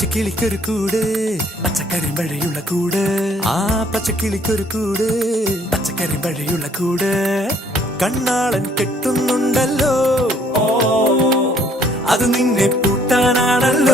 പച്ചക്കിളിക്കൊരു കൂട് പച്ചക്കരിമ്പഴയുള്ള കൂട് ആ പച്ചക്കിളിക്കൊരു കൂട് പച്ചക്കരിമ്പഴയുള്ള കൂട് കണ്ണാളൻ കെട്ടുന്നുണ്ടല്ലോ അത് നിന്നെ പൂട്ടാനാണല്ലോ